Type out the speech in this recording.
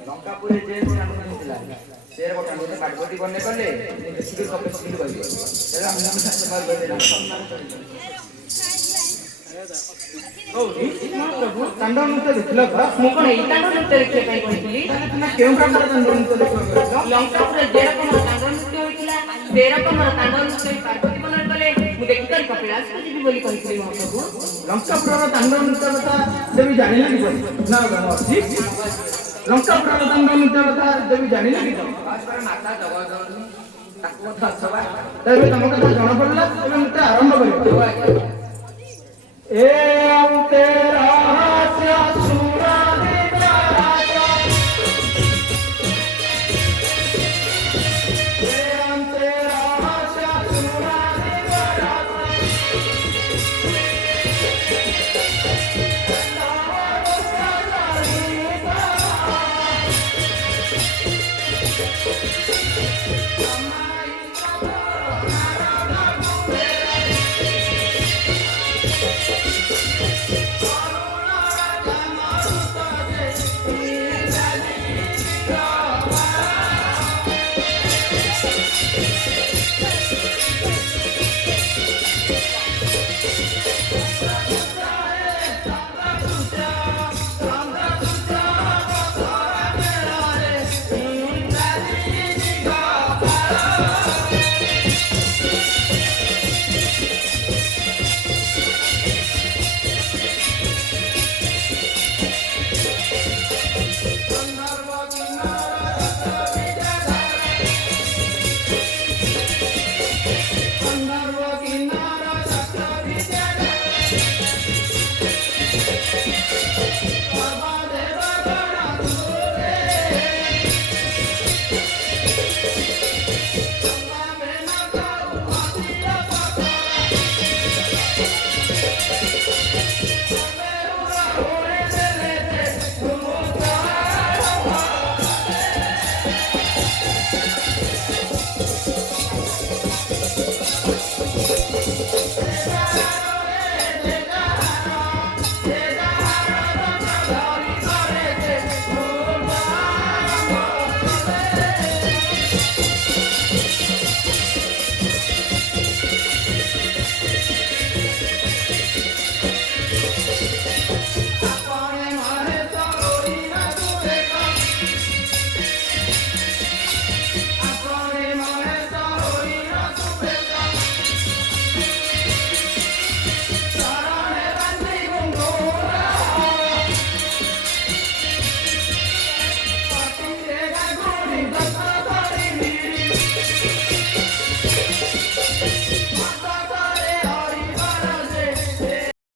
ଲଙ୍କାପୁରରେ ଯେ ଥିଲା ସେ ଗୋଟେ ବାଟବଟି ବନେ କଲେ ବେଶୀ କପେ ସ୍କିଲ୍ କହିବ ସେଟା ମୁଁ ସମାଜ କରିଦେଲା ପ୍ରଭୁ ତାଣ୍ଡବ ନୃତ୍ୟ ଦେଖିଲ ମୁଁ କଣ ଏଇ ତାଣ୍ଡବ ନୃତ୍ୟ ଦେଖିବା ପାଇଁ କହିଥିଲି ତୁମେ କେଉଁ ପ୍ରକାର ତାଣ୍ଡବ ନୃତ୍ୟ ଦେଖିବାକୁ ଲଙ୍କାପୁରରେ ଯେ ରକମର ତାଣ୍ଡବ ନୃତ୍ୟ ହୋଇଥିଲା ସେ ରକମର ତାଣ୍ଡବ ନୃତ୍ୟ ପାର୍ବତୀ ବନରେ କଲେ ମୁଁ ଦେଖିକରି କପିଳାସ ଯିବି ବୋଲି କହିଥିଲି ମହାପ୍ରଭୁ ଲଙ୍କାପୁରର ତାଣ୍ଡବ ନୃତ୍ୟ କଥା ଦେବୀ ଜାଣିଲେ କିପରି ନା ଅଛି ଲଙ୍କାପୁରର ତାଣ୍ଡବ ନୃତ୍ୟ କଥା ଦେବୀ ଜାଣିଲେ କିପରି ମାତା ଜଗଦଳନୀ ତାକୁ କଥା ଅଛବା ତେବେ ତମ କଥା ଜଣାପଡ଼ିଲା ଏବେ ନୃତ୍ୟ ଆରମ୍ଭ କରିବ ଏ ତେରା